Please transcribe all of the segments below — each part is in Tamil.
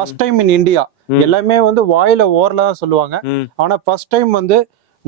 First time in India. எல்லாமே வந்து வாயில ஓரல தான் சொல்லுவாங்க. ஆனா ஃபர்ஸ்ட் டைம் வந்து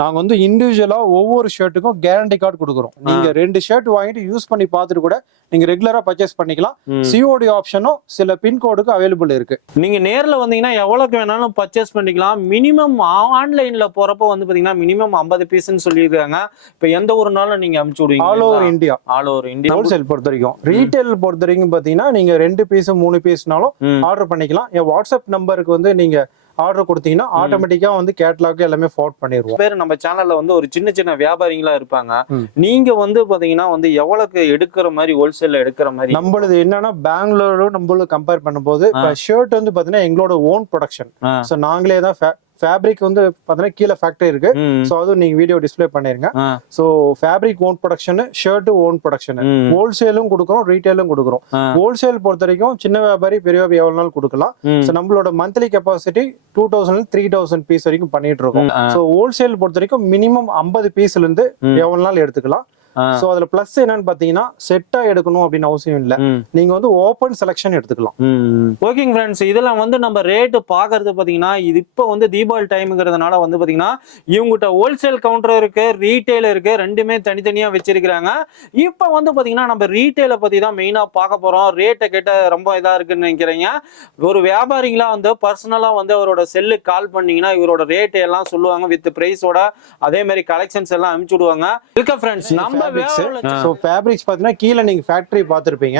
நாங்க வந்து இண்டிவிஜுவலா ஒவ்வொரு ஷர்ட்டுக்கும் கேரண்டி கார்டு கொடுக்குறோம். நீங்க 2 ஷர்ட் வாங்கிட்டு யூஸ் பண்ணி பார்த்துட்டு கூட நீங்க ரெகுலரா பர்ச்சேஸ் பண்ணிக்கலாம். சிஓடி ஆப்ஷனும் சில பின்கோடுக்கு அவைலபிள் இருக்கு. நீங்க நேர்ல வந்தீங்கன்னா எவ்வளவுக்கு வேணாலும் பர்ச்சேஸ் பண்ணிக்கலாம். மினிமம் ஆன்லைன்ல போறப்ப வந்து பாத்தீங்கன்னா மினிமம் 50 பீஸ்ன்னு சொல்லியிருக்காங்க. இப்ப எந்த ஒரு நாளும் நீங்க அனுப்பிச்சு விடுவீங்க? All over India. All over India. Wholesale பொறுத்த வரைக்கும். ரீட்டைல் பொறுத்த வரைக்கும் பாத்தீங்கன்னா நீங்க 2 பீஸ் 3 பீஸ்னாலும் ஆர்டர் பண்ணிக்கலாம். என் வாட்ஸ்அப் நம்பருக்கு வந்து நீங்க ஆர்டர் கொடுத்தீங்கன்னா ஆட்டோமேட்டிக்கா வந்து கேட்டலாக் எல்லாமே ஃபார்வர்ட் பண்ணிடுவோம். பேர் நம்ம சேனல்ல வந்து ஒரு சின்ன சின்ன வியாபாரிகளா இருப்பாங்க. நீங்க வந்து பாத்தீங்கன்னா வந்து எவ்வளவுக்கு எடுக்கிற மாதிரி ஹோல்சேல்ல எடுக்கிற மாதிரி? நம்மளது என்னன்னா பெங்களூரும் நம்மளும் கம்பேர் பண்ணும்போது ஷர்ட் வந்து பாத்தீங்கன்னா எங்களோட ஓன் ப்ரொடக்ஷன். சோ நாங்களே தான் ஃபேப்ரிக் வந்து பாத்தீங்கன்னா கீழே ஃபேக்டரி இருக்கு. சோ அதுவும் நீங்க வீடியோ டிஸ்பிளே பண்ணிருங்க. So fabric own production, shirt own production. ஹோல்சேலும் கொடுக்குறோம், ரீட்டைலும் கொடுக்குறோம். ஹோல்சேல் பொறுத்த வரைக்கும் சின்ன வியாபாரி பெரிய வியாபாரி எவ்வளவு நாள் கொடுக்கலாம். சோ நம்மளோட மந்த்லி கெப்பாசிட்டி 2000 3000 பீஸ் வரைக்கும் பண்ணிட்டு இருக்கோம். சோ ஹோல்சேல் பொறுத்த வரைக்கும் மினிமம் 50 பீஸ்ல இருந்து எவ்வளவு நாள் எடுத்துக்கலாம். சோ அதுல பிளஸ் என்னன்னு பாத்தீங்கன்னா செட்டா எடுக்கணும் அப்படின்னு அவசியம் இல்ல. நீங்க வந்து ஓபன் செலக்ஷன் எடுத்துக்கலாம். ஓகேங்க ஃப்ரெண்ட்ஸ், இதெல்லாம் வந்து நம்ம ரேட் பாக்குறது பாத்தீங்கன்னா இது இப்ப வந்து தீபாவளி டைம்ங்கிறதுனால வந்து பாத்தீங்கன்னா இவங்ககிட்ட ஹோல்சேல் கவுண்டர் இருக்கு, ரீட்டைல் இருக்கு, ரெண்டுமே தனித்தனியா வச்சிருக்காங்க. இப்ப வந்து பாத்தீங்கன்னா நம்ம ரீட்டைல பத்தி தான் மெயினா பார்க்க போறோம். ரேட்டை கேட்ட ரொம்ப இதா இருக்குன்னு நினைக்கிறீங்க. ஒரு வியாபாரிகளா வந்து பர்சனலா வந்து அவரோட செல்லுக்கு கால் பண்ணீங்கன்னா இவரோட ரேட் எல்லாம் சொல்லுவாங்க வித் பிரைஸோட. அதே மாதிரி கலெக்ஷன்ஸ் எல்லாம் அனுப்பிச்சு விடுவாங்க. இருக்க ஃப்ரெண்ட்ஸ் நம்ம சோ ஃபேப்ரிக்ஸ் பாத்தீங்கன்னா கீழ நீங்க ஃபேக்டரி பாத்திருப்பீங்க.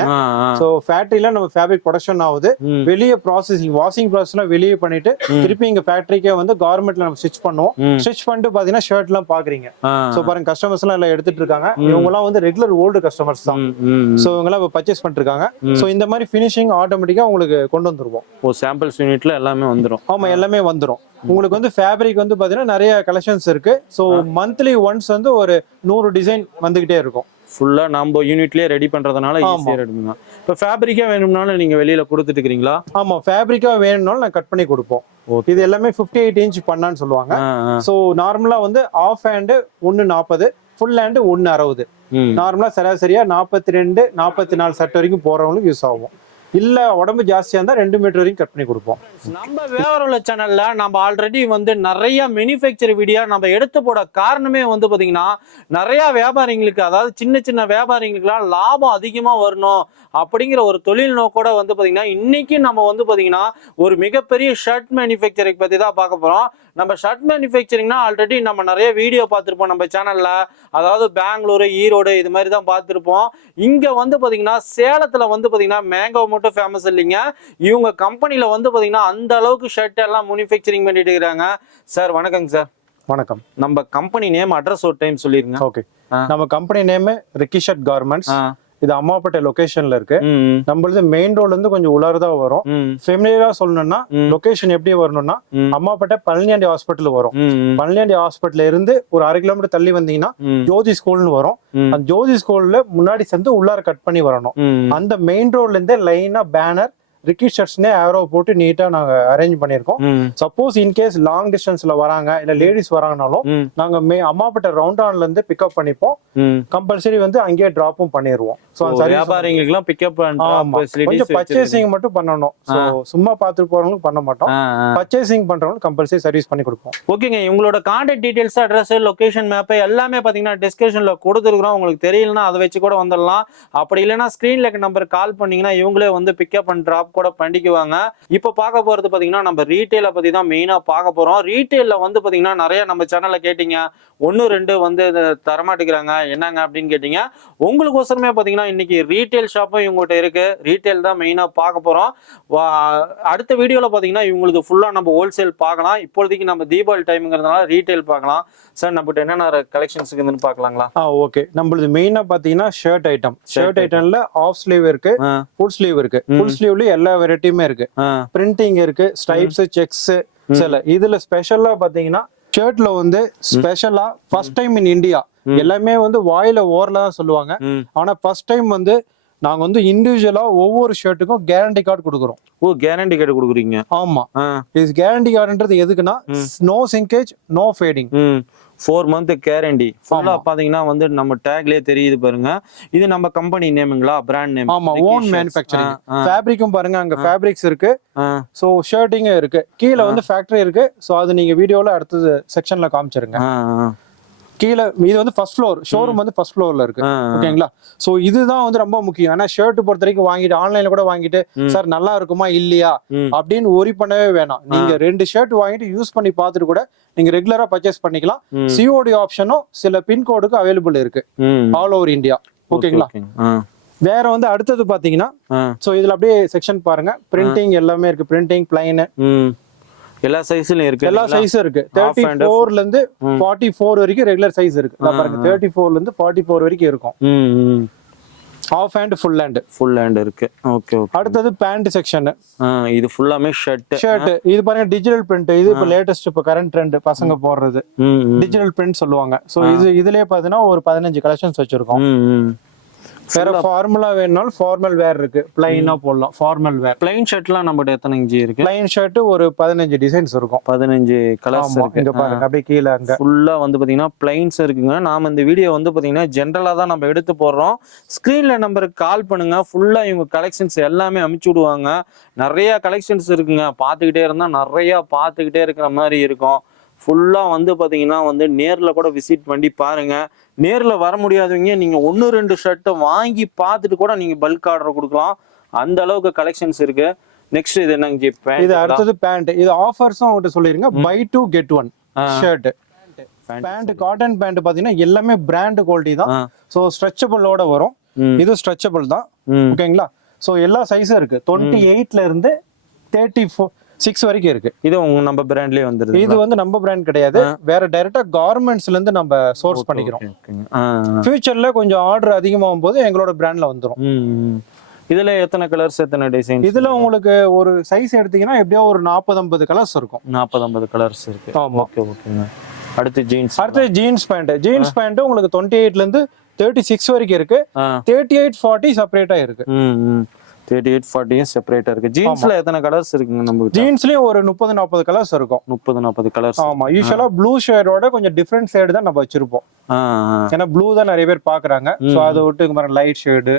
சோ ஃபேக்டரியில நம்ம ஃபேப்ரிக் ப்ரொடக்ஷன் ஆகுது. வெளியே ப்ராசஸிங் வாஷிங் ப்ராசஸ்லாம் வெளியே பண்ணிட்டு திருப்பி இங்க ஃபேக்டரிக்கே வந்து கார்மெண்ட்ல நம்ம ஸ்டிச் பண்ணுவோம். ஸ்டிச் பண்ணிட்டு பாத்தீங்கன்னா ஷர்ட் எல்லாம் பாக்குறீங்க. சோ பாருங்க கஸ்டமர்ஸ் எல்லாம் எடுத்துட்டு இருக்காங்க. இவங்க எல்லாம் வந்து ரெகுலர் ஓல்டு கஸ்டமர்ஸ் தான். சோ இவங்க எல்லாம் பர்ச்சேஸ் பண்ணிட்டு இருக்காங்க. சோ இந்த மாதிரி ஃபினிஷிங் ஆட்டோமேட்டிக்கா உங்களுக்கு கொண்டு வந்துருவோம். ஓ சாம்பிள்ஸ் யூனிட்ல எல்லாமே வந்துரும். ஆமா எல்லாமே வந்துரும். உங்களுக்கு வந்து ஃபேப்ரிக் வந்து பாத்தீங்கன்னா நிறைய கலெக்ஷன்ஸ் இருக்கு. சோ மந்த்லி ஒன்ஸ் வந்து ஒரு 100 டிசைன் வந்துகிட்டே இருக்கும். ஃபுல்லா நம்ம யூனிட்லயே ரெடி பண்றதுனால ஈஸியா எடுங்க. இப்ப ஃபேப்ரிக்கா வேணும்னாலும் நீங்க வெளியில கொடுத்துட்டு இருக்கீங்களா? ஆமா ஃபேப்ரிக்கா வேணும்னாலும் நான் கட் பண்ணி கொடுப்போம். இது எல்லாமே 58 இன்ச் பண்ணான்னு சொல்லுவாங்க. சோ நார்மலா வந்து ஆஃப் ஹேண்ட் 140, ஃபுல் ஹேண்ட் 160. நார்மலா சராசரியா 42 44 சட் வரைக்கும் போறவங்களுக்கு யூஸ் ஆகும். இல்ல உடம்பு ஜாஸ்தியா இருந்தா 2 மீட்டர் வரைக்கும் கட் பண்ணி கொடுப்போம். நம்ம வியாபார சேனல்ல நம்ம ஆல்ரெடி வந்து நிறைய மேனுஃபேக்சர் வீடியோ நம்ம எடுத்து போட காரணமே வந்து பாத்தீங்கன்னா நிறைய வியாபாரிகளுக்கு, அதாவது சின்ன சின்ன வியாபாரிகளுக்குலாம் லாபம் அதிகமா வரணும் அப்படிங்கிற ஒரு தொழில் நோக்கோட வந்து பாத்தீங்கன்னா இன்னைக்கு நம்ம வந்து பாத்தீங்கன்னா ஒரு மிகப்பெரிய ஷர்ட் மேனுஃபேக்சரிங் பத்தி தான் பார்க்க போறோம். நம்ம ஷர்ட் மேனுஃபேக்சரிங்னா ஆல்ரெடி நம்ம நிறைய வீடியோ பார்த்துருப்போம் நம்ம சேனல்ல. அதாவது பெங்களூரு, ஈரோடு இது மாதிரி தான் பார்த்துருப்போம். இங்க வந்து பாத்தீங்கன்னா சேலத்துல வந்து பாத்தீங்கன்னா மேங்கோ மட்டும் ஃபேமஸ் இல்லைங்க. இவங்க கம்பெனில வந்து பாத்தீங்கன்னா அந்த அளவுக்கு ஷர்ட் எல்லாம் மேனுஃபேக்சரிங் பண்ணிட்டு இருக்காங்க. சார் வணக்கங்க சார். வணக்கம். நம்ம கம்பெனி நேம் அட்ரஸ் ஒரு டைம் சொல்லிருங்க. ஓகே, நம்ம company name Ricky shirt garments. இது அம்மாப்பேட்டை லொகேஷன்ல இருக்கு. நம்மளது மெயின் ரோட்ல இருந்து கொஞ்சம் உள்ளாரதா வரும். ஃபெமிலியரா சொல்லணும்னா லொகேஷன் எப்படி வரணும்னா அம்மாப்பேட்டை பழனியாண்டி ஹாஸ்பிட்டல் வரும். பழனியாண்டி ஹாஸ்பிட்டல்ல இருந்து ஒரு 1/2 கிலோமீட்டர் தள்ளி வந்தீங்கன்னா ஜோதி ஸ்கூல்னு வரும். அந்த ஜோதி ஸ்கூல்ல முன்னாடி சேர்ந்து உள்ளார கட் பண்ணி வரணும். அந்த மெயின் ரோட்ல இருந்தே லைனா பேனர் ரிக்கி ஷர்ட்ஸ்னே ஆரோ போட்டு நீட்டா நாங்க அரேஞ்ச் பண்ணிருக்கோம். சப்போஸ் இன்கேஸ் லாங் டிஸ்டன்ஸ்ல வராங்க இல்ல லேடிஸ் வராங்கனாலும் நாங்க அம்மாப்பேட்டை ரவுண்டான்ல இருந்து பிக்கப் பண்ணிப்போம். கம்பல்சரி வந்து அங்கேயே டிராப்பும் பண்ணிடுவோம். வியாபாரிகளுக்கு பிக்கப் கொஞ்சம் பர்ச்சேசிங் மட்டும் பண்ணணும். சும்மா பார்த்துட்டு போறவங்களுக்கு பண்ண மாட்டோம். பர்ச்சேசிங் பண்றவங்களுக்கு கம்பல்சரி சர்வீஸ் பண்ணி கொடுப்போம். ஓகேங்க, உங்களோட contact details, address, location map எல்லாமே பாத்தீங்கன்னா டிஸ்கிரிப்ஷன்ல கொடுத்துருக்கோம். உங்களுக்கு தெரியலன்னா அதை வச்சு கூட வந்துடலாம். அப்படி இல்லைன்னா ஸ்கிரீன்ல இருக்க நம்பர் கால் பண்ணீங்கன்னா இவங்களே வந்து பிக்கப் அண்ட் டிராப் கூட பண்ணிக்குவாங்க. இப்ப பார்க்க போறது பாத்தீங்கன்னா நம்ம ரீட்டைல பத்தி தான் மெயினா பார்க்க போறோம். ரீட்டைல்ல வந்து பாத்தீங்கன்னா நிறைய நம்ம சேனல்ல கேட்டீங்க, 1 2 வந்து தரமாட்டேங்கிறாங்க என்னங்க அப்படின்னு கேட்டீங்க. உங்களுக்கோசரமே பாத்தீங்கன்னா இன்னைக்கு ரீட்டைல் ஷாப்பும் இவங்ககிட்ட இருக்கு. ரீட்டைல் தான் மெயினா பார்க்க போறோம். அடுத்த வீடியோல பாத்தீங்கன்னா இவங்களுக்கு ஃபுல்லா நம்ம ஹோல்சேல் பார்க்கலாம். இப்போதைக்கு நம்ம தீபாவளி டைம்ங்கிறதுனால ரீட்டைல் பார்க்கலாம். சார் நம்மகிட்ட என்னென்ன கலெக்ஷன்ஸ் இருக்குன்னு பார்க்கலாங்களா? ஓகே, நம்மளுது மெயினா பாத்தீங்கன்னா ஷர்ட் ஐட்டம். ஷர்ட் ஐட்டம்ல ஆஃப் ஸ்லீவ் இருக்கு, ஃபுல் ஸ்லீவ் இருக்கு. ஃபுல் ஸ்லீவ்ல எல்லா வெரைட்டியுமே இருக்கு. பிரிண்டிங் இருக்கு, ஸ்ட்ரைப்ஸ், செக்ஸ். இதுல ஸ்பெஷலா பாத்தீங்கன்னா ஷர்ட்ல வந்து ஸ்பெஷலா ஃபர்ஸ்ட் டைம் இன் இந்தியா. எல்லாமே வந்து வாயில ஓரல தான் சொல்லுவாங்க. ஆனா ஃபர்ஸ்ட் டைம் வந்து நாங்க வந்து இண்டிவிஜுவலா ஒவ்வொரு ஷர்ட்டுக்கும் கேரண்டி கார்டு கொடுக்குறோம். ஓ, கேரண்டி கார்டு கொடுக்குறீங்க? ஆமா. இது கேரண்டி கார்டுன்றது எதுக்குன்னா no சிங்கேஜ், no fading. 4 month guarantee. ஃபுல்லா பாத்தீங்கன்னா வந்து நம்ம டேக்லயே தெரியுது பாருங்க. இது நம்ம கம்பெனி நேமுங்களா, பிராண்ட் நேம்? ஆமா, ஓன் மேனுஃபேக்சரிங். ஃபேப்ரிக்கும் பாருங்க, அங்க ஃபேப்ரிக்ஸ் இருக்கு. சோ ஷர்ட்டிங் இருக்கு, கீழ வந்து ஃபேக்டரி இருக்கு. சோ அது நீங்க வீடியோல அடுத்த செக்ஷன்ல காமிச்சிருங்க. கீழ இது வந்து ஃபர்ஸ்ட் ஃப்ளோர், ஷோரூம் வந்து ஃபர்ஸ்ட் ஃப்ளோர்ல இருக்கு. ஓகேங்களா? சோ இதுதான் வந்து ரொம்ப முக்கியம். ஏன்னா ஷர்ட் பொறுத்த வரைக்கும் வாங்கிட்டு ஆன்லைன்ல கூட வாங்கிட்டு சார் நல்லா இருக்குமா இல்லையா அப்படின்னு ஒரி பண்ணவே வேணாம். நீங்க 2 ஷர்ட் வாங்கிட்டு யூஸ் பண்ணி பார்த்துட்டு கூட நீங்க ரெகுலரா பர்ச்சேஸ் பண்ணிக்கலாம். சிஓடி ஆப்ஷனும் சில பின்கோடுக்கு அவைலபிள் இருக்கு ஆல் ஓவர் இந்தியா. ஓகேங்களா? வேற வந்து அடுத்தது பாத்தீங்கன்னா, சோ இதுல அப்படியே செக்ஷன் பாருங்க. பிரிண்டிங் எல்லாமே இருக்கு. பிரிண்டிங், பிளைன், எல்லா சைஸ்லயும் இருக்கு. எல்லா சைஸும் இருக்கு. 34 ல இருந்து 44 வரைக்கும் ரெகுலர் சைஸ் இருக்கு. பாருங்க, 34 ல இருந்து 44 வரைக்கும் இருக்கும். ஆஃப் ஹேண்ட், ஃபுல் ஹேண்ட் இருக்கு. Okay okay. அடுத்தது பேண்ட் செக்ஷன். இது ஃபுல்லாமே ஷர்ட். இது பாருங்க டிஜிட்டல் பிரிண்ட். இது இப்ப லேட்டஸ்ட், இப்ப கரண்ட் ட்ரெண்ட் பசங்க போடுறது டிஜிட்டல் பிரிண்ட் சொல்லுவாங்க. சோ இதுலயே பாத்தீங்கன்னா ஒரு 15 கலெக்ஷன்ஸ் வச்சிருக்கோம். வேற ஃபார்முலா வேணும்னாலும் ஃபார்மல் வேர் இருக்கு. பிளைனா போடலாம் ஃபார்மல் வேர். பிளைன் ஷர்ட்லாம் நம்மகிட்ட எத்தனை இன்ச் இருக்கு? பிளைன் ஷர்ட் ஒரு 15 டிசைன்ஸ் இருக்கும். 15 கலர்ஸ் இருக்கு. இங்க பாருங்க, அப்படியே கீழ அங்க ஃபுல்லா வந்து பாத்தீங்கன்னா பிளைன்ஸ் இருக்குங்க. நாம இந்த வீடியோ வந்து பாத்தீங்கன்னா ஜென்ரலா தான் நம்ம எடுத்து போடுறோம். ஸ்கிரீன்ல நம்பருக்கு கால் பண்ணுங்க. ஃபுல்லா இவங்க கலெக்ஷன்ஸ் எல்லாமே அனுப்பிச்சு விடுவாங்க. நிறைய கலெக்ஷன்ஸ் இருக்குங்க. பாத்துக்கிட்டே இருந்தா நிறைய பாத்துக்கிட்டே இருக்கிற மாதிரி இருக்கும். ஃபுல்லா வந்து பாத்தீங்கன்னா வந்து நேர்ல கூட விசிட் பண்ணி பாருங்க. நேர்ல வர முடியாதவங்க நீங்க 1-2 ஷர்ட்டை வாங்கி பார்த்துட்டு கூட நீங்க பல்க் ஆர்டர் கொடுக்கலாம். அந்த அளவுக்கு கலெக்ஷன்ஸ் இருக்கு. நெக்ஸ்ட் இது என்னங்க? இது அடுத்தது பேண்ட். இது ஆஃபர்ஸும் அவங்ககிட்ட சொல்லிருங்க. Buy 2 get 1 shirt. Pant, cotton pant பாத்தீங்கன்னா எல்லாமே பிராண்ட் குவாலிட்டி தான். சோ ஸ்ட்ரெச்சபிளோட வரும். இது ஸ்ட்ரெச்சபிள் தான். ஓகேங்களா? சோ எல்லா சைஸும் இருக்கு. 28 ல இருந்து 36 வரைக்கும் இருக்கு. இது உங்க நம்ம பிராண்ட்லயே வந்துருது. இது வந்து நம்ம பிராண்ட் கிடையாது, வேற டைரக்டா கார்மெண்ட்ஸ்ல இருந்து நம்ம சோர்ஸ் பண்ணிக்கிறோம். ஃபியூச்சர்ல கொஞ்சம் ஆர்டர் அதிகமாகும் போது எங்களோட பிராண்ட்ல வந்துரும். இதுல எத்தனை கலர்ஸ், எத்தனை டிசைன்? இதுல உங்களுக்கு ஒரு சைஸ் எடுத்தீங்கன்னா எப்படியோ ஒரு 40-50 கலர்ஸ் இருக்கும். 40-50 கலர்ஸ் இருக்கு. ஆமா. ஓகே ஓகேங்க. அடுத்து ஜீன்ஸ். அடுத்து ஜீன்ஸ் பேண்ட். ஜீன்ஸ் பேண்ட் உங்களுக்கு 28 ல இருந்து 36 வரைக்கும் இருக்கு. 38-40 செப்பரேட்டா இருக்கு. 38-40 செப்பரேட்டா இருக்கு. ஜீன்ஸ்ல எத்தனை கலர்ஸ் இருக்குங்க? நம்ம ஜீன்ஸ்லயும் ஒரு 30-40 கலர்ஸ் இருக்கும். 30-40 கலர்ஸ். ஆமா, யூசுவலா ப்ளூ ஷேடோட கொஞ்சம் டிஃபரெண்ட் ஷேடு தான் நம்ம வச்சிருப்போம். ஏன்னா ப்ளூ தான் நிறைய பேர் பாக்குறாங்க. சோ அதை விட்டு லைட் ஷேடு,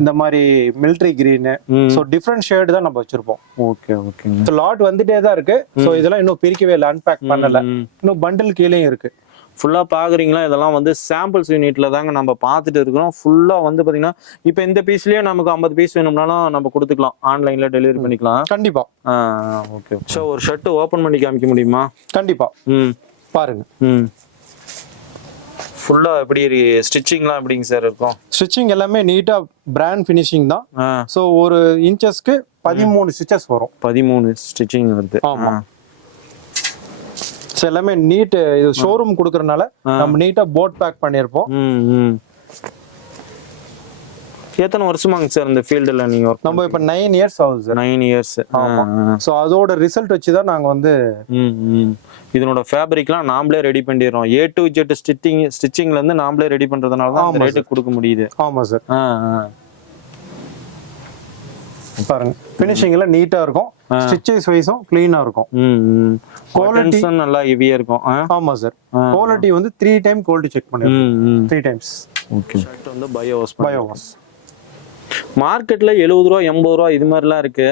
இந்த மாதிரி military green, so different shade தான் நம்ம வச்சிருப்போம். Okay okay. லாட் வந்துட்டே தான் இருக்கு. சோ இதெல்லாம் இன்னும் பிரிக்கவே இல்லை, அன்பேக் பண்ணல. இன்னும் பண்டில் கீழேயும் இருக்கு. ஃபுல்லா பாக்குறீங்களா? இதெல்லாம் வந்து சாம்பிள்ஸ் யூனிட்ல தாங்க நம்ம பார்த்துட்டு இருக்கிறோம். ஃபுல்லா வந்து பாத்தீங்கன்னா இப்ப இந்த பீஸ்லயே நமக்கு 50 பீஸ் வேணும்னாலும் நம்ம கொடுத்துக்கலாம். ஆன்லைன்ல டெலிவரி பண்ணிக்கலாம். கண்டிப்பா. ஓகே. ஸோ ஒரு ஷர்ட் ஓபன் பண்ணி காமிக்க முடியுமா? கண்டிப்பா. பாருங்க. ஃபுல்லா எப்படி ஸ்டிச்சிங்லாம் எப்படிங்க சார் இருக்கும்? ஸ்டிச்சிங் எல்லாமே நீட்டா பிராண்ட் ஃபினிஷிங் தான். சோ ஒரு இன்ச்சஸ்க்கு 13 ஸ்டிச்சஸ் வரும். 13 ஸ்டிச்சிங் வருது. ஆமா. எல்லாமே நீட். இது ஷோரூம் கொடுக்கறனால நம்ம நீட்டா போட் பேக் பண்ணிருப்போம். எத்தனை வருஷமாங்க சார் இந்த ஃபீல்டுல நீங்க ஒர்க்? நம்ம இப்ப 9 இயர்ஸ் ஆகுது சார். 9 இயர்ஸ். ஆமா. சோ அதோட ரிசல்ட் வச்சு தான் நாங்க வந்து இதனோட ஃபேப்ரிக்லாம் நாமளே ரெடி பண்ணிடுறோம். A to Z ஸ்டிச்சிங்ல இருந்து நாமளே ரெடி பண்றதுனால தான் அந்த ரேட்டுக்கு கொடுக்க முடியுது. ஆமா சார். பாருங்க, ஃபினிஷிங் எல்லாம் நீட்டா இருக்கும். ஸ்டிச்சஸ் வைஸும் க்ளீனா இருக்கும். குவாலிட்டி நல்லா ஹெவியா இருக்கும். ஆமா சார். குவாலிட்டி வந்து 3 டைம் குவாலிட்டி செக் பண்ணிருக்கோம். 3 டைம்ஸ். ஓகே. ஷர்ட் வந்து பயோவாஷ். மார்க்கெட்ல 70 ரூபா 80 ரூபா இது மாதிரிலாம் இருக்கு.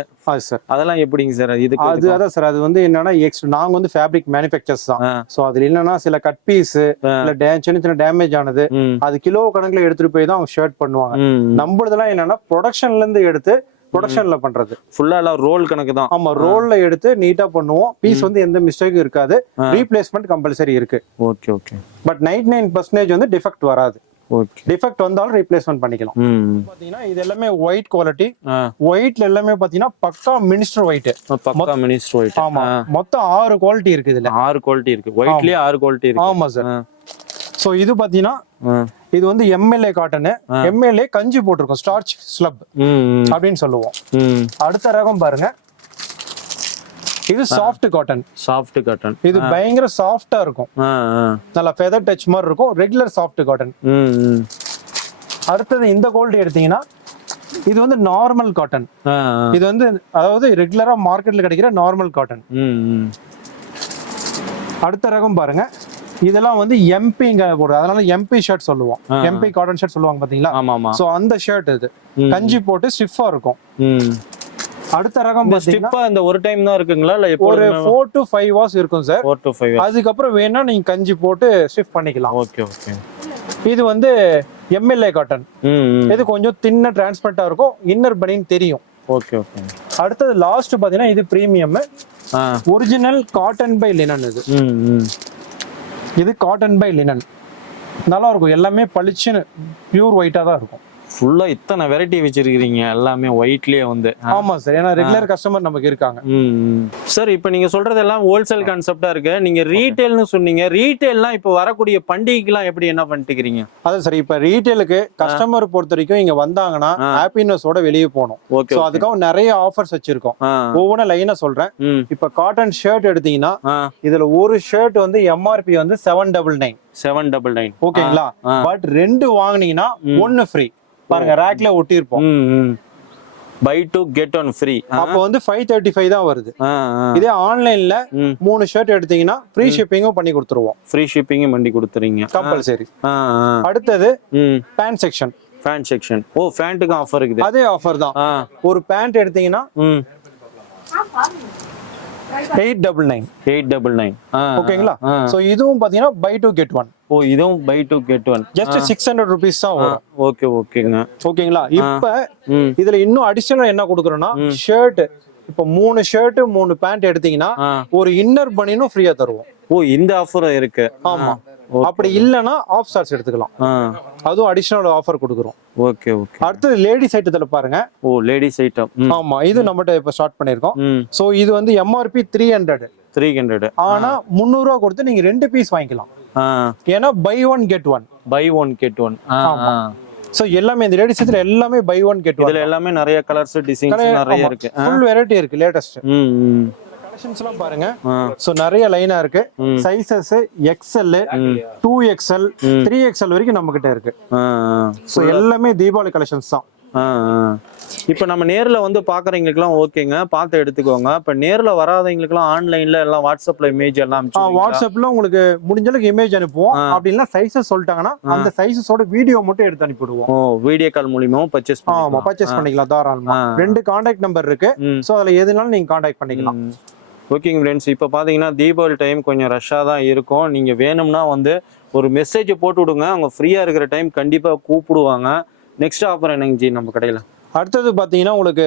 சார் அதெல்லாம் எப்படிங்க சார்? அதான் சார், அது வந்து என்னன்னா நாங்க வந்து ஃபேப்ரிக் மேனுஃபேக்சர்ஸ் தான். சோ அதுல என்னன்னா சில கட் பீஸ் இல்ல சின்ன சின்ன டேமேஜ் ஆனது அது கிலோ கணக்குல எடுத்துட்டு போய் தான் அவங்க ஷர்ட் பண்ணுவாங்க. நம்மளதெல்லாம் என்னன்னா ப்ரொடக்ஷன்ல இருந்து எடுத்து ப்ரொடக்ஷன்ல பண்றது. ஃபுல்லா எல்லாம் ரோல் கணக்கு தான். ஆமா, ரோல்ல எடுத்து நீட்டா பண்ணுவோம். பீஸ் வந்து எந்த மிஸ்டேக்கும் இருக்காது. ரீப்ளேஸ்மெண்ட் கம்பல்சரி இருக்கு. Okay okay. பட் 99% வந்து டிஃபெக்ட் வராது. ஓகே. டிஃபெக்ட் வந்தாலும் ரீப்ளேஸ்மெண்ட் பண்ணிக்கலாம். பாத்தீங்கன்னா இது எல்லாமே ஒயிட் குவாலிட்டி. ஒயிட்ல எல்லாமே பாத்தீங்கன்னா பக்கா மினிஸ்டர் ஒயிட். பக்கா மினிஸ்டர் ஒயிட். ஆமா, மொத்தம் 6 குவாலிட்டி இருக்கு இதுல. 6 குவாலிட்டி இருக்கு. ஒயிட்லயே 6 குவாலிட்டி இருக்கு. ஆமா சார். சோ இது பாத்தீங்கன்னா இது வந்து எம்எல்ஏ காட்டன். எம்எல்ஏ கஞ்சி போட்டிருக்கோம், ஸ்டார்ச் ஸ்லப் அப்படின்னு சொல்லுவோம். அடுத்த ரகம் பாருங்க, இது சாஃப்ட் காட்டன். Soft cotton. இது பயங்கர சாஃப்டா இருக்கும். நல்ல ஃபெதர் டச் மாதிரி இருக்கும். Regular soft cotton. அடுத்தது இந்த குவாலிட்டி எடுத்தீங்கன்னா இது வந்து நார்மல் காட்டன். இது வந்து அதாவது ரெகுலரா மார்க்கெட்ல கிடைக்கிற நார்மல் காட்டன். அடுத்த ரகம் பாருங்க, இதெல்லாம் வந்து எம்பிங்க போடுறது, அதனால எம்பி ஷர்ட் சொல்லுவோம். எம்பி காட்டன் ஷர்ட் சொல்லுவாங்க பாத்தீங்களா? ஆமா ஆமா. சோ அந்த ஷர்ட் இது கஞ்சி போட்டு ஸ்டிஃபா இருக்கும். அடுத்த ரகம் ஸ்டிஃபா இந்த ஒரு டைம் தான் இருக்குங்களா இல்ல ஒரு 4 to 5 hours இருக்கும் சார். 4 to 5 hours. அதுக்கப்புறம் வேணா நீங்க கஞ்சி போட்டு ஸ்டிஃப் பண்ணிக்கலாம். Okay okay. இது வந்து எம்எல்ஏ காட்டன். இது கொஞ்சம் தின்ன டிரான்ஸ்பரண்டா இருக்கும், இன்னர் பனின்னு தெரியும். Okay okay. அடுத்தது லாஸ்ட் பாத்தீங்கன்னா இது premium original cotton by linen. இது காட்டன் பை லினன் நல்லா இருக்கும், எல்லாமே பளிச்சுன்னு பியூர் ஒயிட்டா தான் இருக்கும். ஃபுல்லா இத்தனை வெரைட்டி வச்சிருக்கீங்க எல்லாமே ஒயிட்லயே வந்து. ஆமா சார், ஏன்னா ரெகுலர் கஸ்டமர் நமக்கு இருக்காங்க. சார் இப்போ நீங்க சொல்றது எல்லாம் ஹோல்சேல் கான்செப்டா இருக்கு. நீங்க ரீட்டைல்னு சொன்னீங்க, ரீட்டைல்னா இப்போ வரக்கூடிய பண்டிகைக்குலாம் எப்படி என்ன பண்ணிக்கிறீங்க? அதான் சார், இப்ப ரீட்டைலுக்கு கஸ்டமர் பொறுத்த வரைக்கும் இங்க வந்தாங்கன்னா ஹாப்பினஸோட வெளியே போகணும். சோ அதுக்காக நிறைய ஆஃபர்ஸ் வச்சிருக்கோம். ஒவ்வொன்றும் லைனா சொல்றேன். இப்ப காட்டன் ஷர்ட் எடுத்தீங்கன்னா இதுல ஒரு ஷர்ட் வந்து எம்ஆர்பி வந்து 799. 799 ஓகேங்களா? பட் 2 வாங்குனீங்கன்னா 1 ஃப்ரீ. பாருங்க ரேக்ல ஒட்டி இருப்போம். Buy 2 get 1 free. அப்ப வந்து 535 தான் வருது. இதே ஆன்லைன்ல 3 ஷர்ட் எடுத்தீங்கன்னா ஃப்ரீ ஷிப்பிங்கும் பண்ணி கொடுத்துருவோம். ஃப்ரீ ஷிப்பிங்கும் பண்ணி கொடுத்துறீங்க கம்பல்சரி. அடுத்தது பேண்ட் செக்ஷன். Pant section. ஓ பேண்ட்டுக்கு ஆஃபர் இருக்குது. அதே ஆஃபர் தான். ஒரு பேண்ட் எடுத்தீங்கன்னா 899. 899. ஓகேங்களா? சோ இதுவும் பாத்தீங்கன்னா பை 2 கெட் 1. ஓ இதுவும் பை 2 கெட் 1. ஜஸ்ட் 600 rupees தான் வரும். ஓகே ஓகேங்க. ஓகேங்களா? இப்ப இதுல இன்னும் அடிஷனலா என்ன கொடுக்குறோம்னா ஷர்ட், இப்ப 3 ஷர்ட் 3 பேண்ட் எடுத்தீங்கன்னா ஒரு இன்னர் பனினும் ஃப்ரீயா தருவோம். ஓ இந்த ஆஃபர் இருக்கு. ஆமா. அப்படி இல்லனா ஆஃப் ஷார்ட்ஸ் எடுத்துக்கலாம். அதுவும் அடிஷனல் ஆஃபர் கொடுக்குறோம். Okay okay. அடுத்து லேடிஸ் ஐட்டத்துல பாருங்க. ஓ லேடிஸ் ஐட்டம். ஆமா, இது நம்மட்ட இப்ப ஸ்டார்ட் பண்ணிருக்கோம். சோ இது வந்து எம்ஆர்பி 300. ஆனா 300 ரூபாய் கொடுத்து நீங்க 2 பீஸ் வாங்கிக்கலாம். ஏன்னா buy 1 get 1. Buy 1 get 1. So எல்லாமே இந்த லேடிஸ் இதுல எல்லாமே பை 1 கெட் 1. இதுல எல்லாமே நிறைய கலர்ஸ் டிசைன்ஸ் நிறைய இருக்கு. ஃபுல் வெரைட்டி இருக்கு லேட்டஸ்ட். கலெக்ஷன்ஸ் எல்லாம் பாருங்க. சோ நிறைய லைனா இருக்கு. சைஸஸ் XL, 2XL, 3XL வரைக்கும் நம்ம கிட்ட இருக்கு. சோ எல்லாமே தீபாவளி கலெக்ஷன்ஸ் தான். இப்போ நம்ம நேர்ல வந்து பாக்குறவங்களுக்குலாம் ஓகேங்க, பார்த்து எடுத்துக்கோங்க. இப்போ நேர்ல வராதவங்களுக்குலாம் ஆன்லைன்ல எல்லாம் வாட்ஸ்அப்ல இமேஜ் எல்லாம் வாட்ஸ்அப்ல உங்களுக்கு முடிஞ்ச அளவுக்கு இமேஜ் அனுப்புவோம். அப்படின்னா சைஸஸ் சொல்லிட்டாங்கன்னா அந்த சைஸஸோட வீடியோ மட்டும் எடுத்து அனுப்பிடுவோம். வீடியோ கால் மூலமாவும் பர்ச்சேஸ் பண்ணிக்கலாம் தாராளமா. 2 கான்டாக்ட் நம்பர் இருக்கு. சோ அதுல எதுனாலும் நீங்க கான்டாக்ட் பண்ணிக்கலாம். ஓகேங்க ஃப்ரெண்ட்ஸ், இப்போ பார்த்தீங்கன்னா தீபாவளி டைம் கொஞ்சம் ரஷ்ஷாக தான் இருக்கும். நீங்கள் வேணும்னா வந்து ஒரு மெசேஜ் போட்டு விடுங்க, அவங்க ஃப்ரீயாக இருக்கிற டைம் கண்டிப்பாக கூப்பிடுவாங்க. நெக்ஸ்ட் ஆஃபர் என்னங்க ஜி நம்ம கடையில்? அடுத்தது பார்த்தீங்கன்னா உங்களுக்கு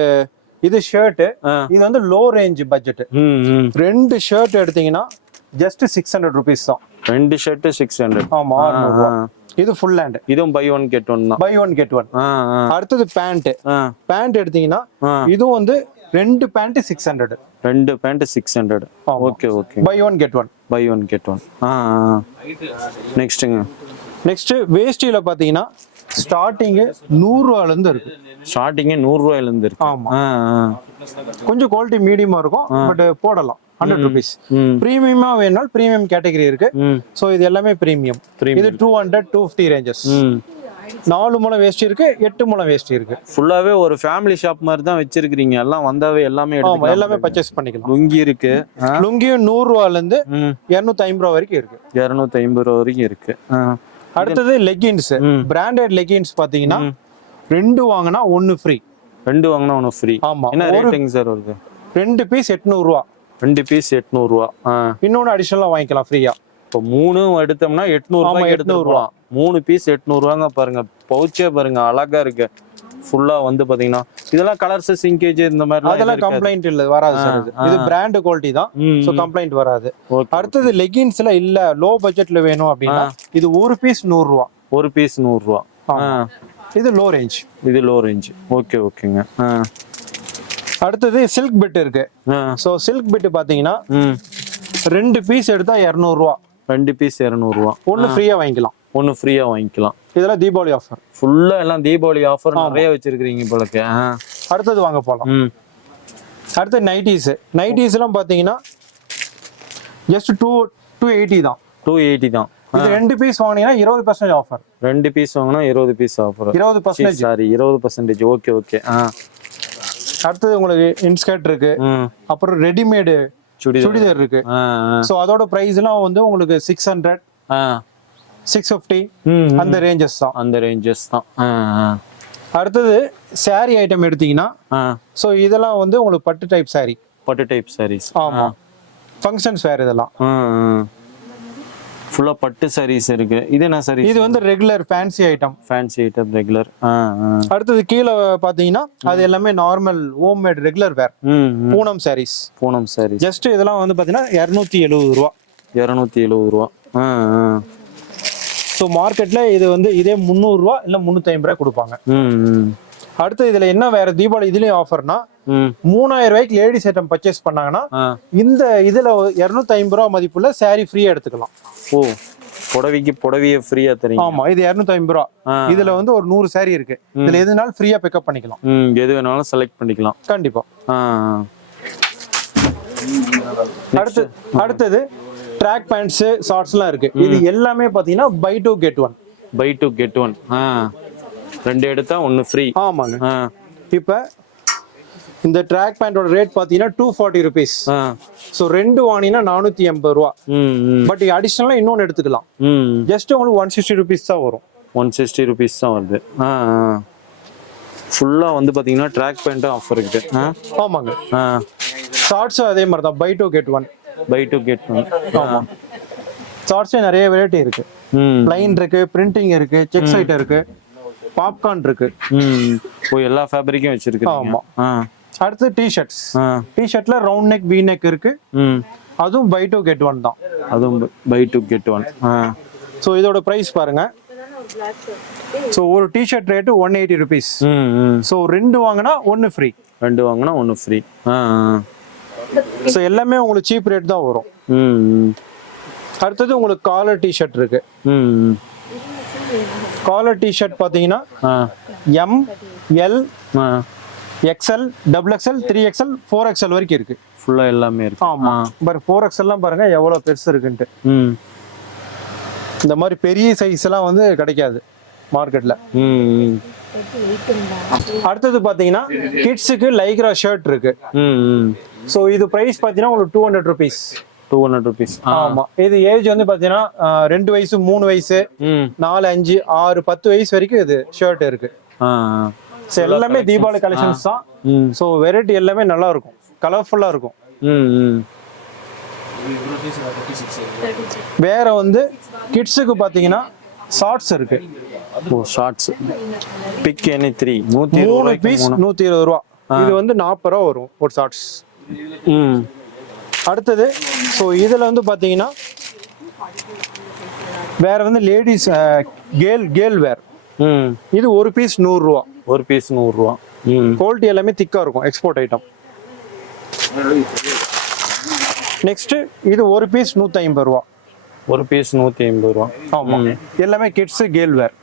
இது ஷர்ட். இது வந்து லோ ரேஞ்ச் பட்ஜெட். 2 ஷர்ட் எடுத்தீங்கன்னா ஜஸ்ட் 600 rupees தான். 2 ஷர்ட் 600. ஆமா. இது ஃபுல் ஹேண்ட். இதுவும் பை 1 கெட் 1 தான். Buy 1 get 1. அடுத்தது பேண்ட் எடுத்தீங்கன்னா இதுவும் வந்து 2 pant 600. 2 pant 600. Okay okay. Buy 1 get 1. Buy 1 get 1. நெக்ஸ்ட்ங்க. நெக்ஸ்ட் வேஷ்டியில பாத்தீங்கன்னா ஸ்டார்டிங் 100 ரூபாயில இருந்து இருக்கு. ஸ்டார்டிங் 100 ரூபாயில இருந்து இருக்கு. ஆமா. கொஞ்சம் குவாலிட்டி மீடியமா இருக்கும், பட் போடலாம். 100 rupees. பிரீமியமா வேணாலும் பிரீமியம் கேட்டகரி இருக்கு. சோ இது எல்லாமே பிரீமியம். இது 200, 250 ரேஞ்சஸ். 4 முழம் வேஷ்டி இருக்கு, 8 முழம் வேஷ்டி இருக்கு. ஃபுல்லாவே ஒரு ஃபேமிலி ஷாப் மாதிரி தான் வச்சிருக்கீங்க. எல்லாம் வந்தாவே எல்லாமே எடுத்துக்கலாம், எல்லாமே பர்ச்சேஸ் பண்ணிக்கலாம். லுங்கி இருக்கு. லுங்கியும் 100 ரூபாயில இருந்து 250 ரூபாய் வரைக்கும் இருக்கு. 250 ரூபாய் வரைக்கும் இருக்கு. அடுத்தது லெகின்ஸ். பிராண்டட் லெகின்ஸ் பாத்தீங்கன்னா 2 வாங்கினா 1 ஃப்ரீ. 2 வாங்கினா 1 ஃப்ரீ. ஆமா. என்ன ரேட்டிங் சார் வருது? 2 பீஸ் 800 ரூபாய். 2 பீஸ் 800 ரூபாய். இன்னொன்னு அடிஷனலா வாங்கிக்கலாம் ஃப்ரீயா. இப்போ 3 எடுத்தோம்னா 800 ரூபாய். 800 ரூபாய். 3 பீஸ் 800 ரூபாங்க. பாருங்க பவுச்சே பாருங்க அழகா இருக்கு. ஃபுல்லா வந்து பாத்தீங்கன்னா இதெல்லாம் கலர்ஸ் சிங்கேஜ் இந்த மாதிரி அதெல்லாம் கம்ப்ளைண்ட் இல்ல, வராது சார். இது பிராண்ட் குவாலிட்டி தான். சோ கம்ப்ளைண்ட் வராது. அடுத்தது லெகின்ஸ்ல இல்ல லோ பட்ஜெட்ல வேணும் அப்படின்னா இது 1 பீஸ் 100 ரூபாய். 1 பீஸ் 100 ரூபாய். இது லோ ரேஞ்ச். இது லோ ரேஞ்ச். ஓகே ஓகேங்க. அடுத்தது சில்க் பிட் இருக்கு. சோ சில்க் பிட் பாத்தீங்கன்னா 2 பீஸ் எடுத்தா 200 ரூபாய். 2 பீஸ் 200 ரூபாய். 1 ஃப்ரீயா வாங்கிக்கலாம். 1 ஃப்ரீயா வாங்கிக்கலாம். இதெல்லாம் தீபாவளி ஆஃபர். ஃபுல்லா எல்லாம் தீபாவளி ஆஃபர் நிறைய வச்சிருக்கீங்க போலக்கு. அடுத்தது வாங்க போலாம். அடுத்து நைட்டிஸ். நைட்டிஸ் எல்லாம் பாத்தீங்கன்னா ஜஸ்ட் 280 தான். 280 தான். இது 2 பீஸ் வாங்குனீங்கன்னா 20% ஆஃபர். 2 பீஸ் வாங்குனா 20 piece offer. 20%. Sorry 20%. Okay okay. அடுத்தது உங்களுக்கு இன்ஸ்கர்ட் இருக்கு. அப்புறம் ரெடிமேடு சுடிதார் இருக்கு. சோ அதோட பிரைஸ் எல்லாம் வந்து உங்களுக்கு 600, 650 அந்த ரேஞ்சஸ் தான். அந்த ரேஞ்சஸ் தான். அடுத்தது saree ஐட்டம் எடுத்தீங்கன்னா ஸோ இதெல்லாம் வந்து உங்களுக்கு பட்டு டைப் saree. பட்டு டைப் sarees. ஆமா, ஃபங்க்ஷன்ஸ் வேர் இதெல்லாம். ஃபுல்லா பட்டு sarees இருக்கு. இது என்ன sarees? இது வந்து regular fancy item. Fancy item regular. அடுத்தது கீழே பாத்தீங்கன்னா அது எல்லாமே நார்மல் ஹோம் மேட் ரெகுலர் வேர். Poonam sarees. Poonam sarees. Just இதெல்லாம் வந்து பாத்தீங்கன்னா 270 ரூபா. 270 ரூபா. ஸோ மார்க்கெட்ல இது வந்து இதே 300 ரூபா இல்ல 350 ரூபாய் கொடுப்பாங்க. அடுத்து இதுல என்ன வேற தீபாவளி இதுலயும் ஆஃபர்னா 3000 ரூபாய்க்கு லேடிஸ் ஐட்டம் பர்ச்சேஸ் பண்ணாங்கன்னா இந்த இதுல 250 ரூபா மதிப்புள்ள saree ஃப்ரீயா எடுத்துக்கலாம். ஓ, புடவையே ஃப்ரீயா தெரியும். ஆமா, இது 250 ரூபா. இதுல வந்து ஒரு 100 saree இருக்கு. இதுல எதுனாலும் ஃப்ரீயா பிக்கப் பண்ணிக்கலாம். எது வேணாலும் செலக்ட் பண்ணிக்கலாம். கண்டிப்பா. அடுத்தது ட்ராக் பேண்ட்ஸ் ஷார்ட்ஸ்லாம் இருக்கு. இது எல்லாமே பாத்தீங்கன்னா buy 2 get 1. buy 2 get 1. ரெண்டு எடுத்தா ஒன்னு ஃப்ரீ. ஆமாங்க. இப்ப இந்த ட்ராக் பேண்டோட ரேட் பாத்தீங்கன்னா 240 rupees. சோ ரெண்டு வாங்கினா 480 ரூபா. பட் அடிஷனலா இன்னொன்னு எடுத்துக்கலாம். ஜஸ்ட் உங்களுக்கு 160 rupees தான் வரும். 160 rupees தான் வருது. ஃபுல்லா வந்து பாத்தீங்கன்னா ட்ராக் பேண்ட் ஆஃபர் இருக்கு. ஆமாங்க. ஷார்ட்ஸ் அதே மாதிரி தான் buy 2 get 1. buy 2 get 1. ஆமா, ஷார்ட்ஸ்ல நிறைய வெரைட்டி இருக்கு. ப்ளைன் இருக்கு, பிரிண்டிங் இருக்கு, செக்ஸ் ஐட்டம் இருக்கு, பாப்கார்ன் இருக்கு. எல்லா ஃபேப்ரிக்கும் வச்சிருக்கு. ஆமா. அடுத்து டி-ஷர்ட்ஸ். டி-ஷர்ட்ல ரவுண்ட் நெக், வி நெக் இருக்கு. அதுவும் buy 2 get 1 தான். அதுவும் buy 2 get 1. சோ இதோட பிரைஸ் பாருங்க. சோ ஒரு டி-ஷர்ட் ரேட் 180 rupees. சோ ரெண்டு வாங்கினா ஒன்னு ஃப்ரீ. ரெண்டு வாங்கினா ஒன்னு ஃப்ரீ. சோ எல்லாமே உங்களுக்கு சீப் ரேட் தான் வரும். அடுத்தது உங்களுக்கு காலர் டி-ஷர்ட் இருக்கு. காலர் டி-ஷர்ட் பாத்தீங்கன்னா M, L, XL, XXL, 3XL, 4XL வரைக்கும் இருக்கு. ஃபுல்லா எல்லாமே இருக்கு. ஆமா, பட் 4XL எல்லாம் பாருங்க எவ்வளவு பெருசு இருக்குன்ட்டு. இந்த மாதிரி பெரிய சைஸ் எல்லாம் வந்து கிடைக்காது மார்க்கெட்ல. அடுத்தது பாத்தீங்கன்னா கிட்ஸுக்கு லைக்ரா ஷர்ட் இருக்கு. சோ இது பிரைஸ் பாத்தீங்கன்னா உங்களுக்கு 200 rupees. 200 rupees. ஆமா, இது ஏஜ் வந்து பாத்தீங்கன்னா 2 வயசு, 3 வயசு, 4, 5, 6, 10 வயசு வரைக்கும் இது ஷர்ட் இருக்கு. சோ எல்லாமே தீபாவளி கலெக்ஷன்ஸ் தான். சோ வெரைட்டி எல்லாமே நல்லா இருக்கும், கலர்ஃபுல்லா இருக்கும். வேற வந்து கிட்ஸுக்கு பாத்தீங்கன்னா ஷார்ட்ஸ் இருக்கு. ஷார்ட்ஸ் பிக் எனி 3 3 பீஸ் 120 ரூபா. இது வந்து 40 ரூபா வரும் ஒரு ஷார்ட்ஸ். அடுத்தது ஸோ இதுல வந்து பாத்தீங்கன்னா வேற வந்து லேடிஸ் கேர்ள் வேர். இது ஒரு பீஸ் 100 ரூபா. ஒரு பீஸ் 100 ரூபா. குவாலிட்டி எல்லாமே திக்கா இருக்கும், எக்ஸ்போர்ட் ஐட்டம். நெக்ஸ்ட் இது ஒரு பீஸ் 150 ரூபா. ஒரு பீஸ் 150 ரூபா. ஆமா, எல்லாமே கிட்ஸ் கேர்ள் வேர்.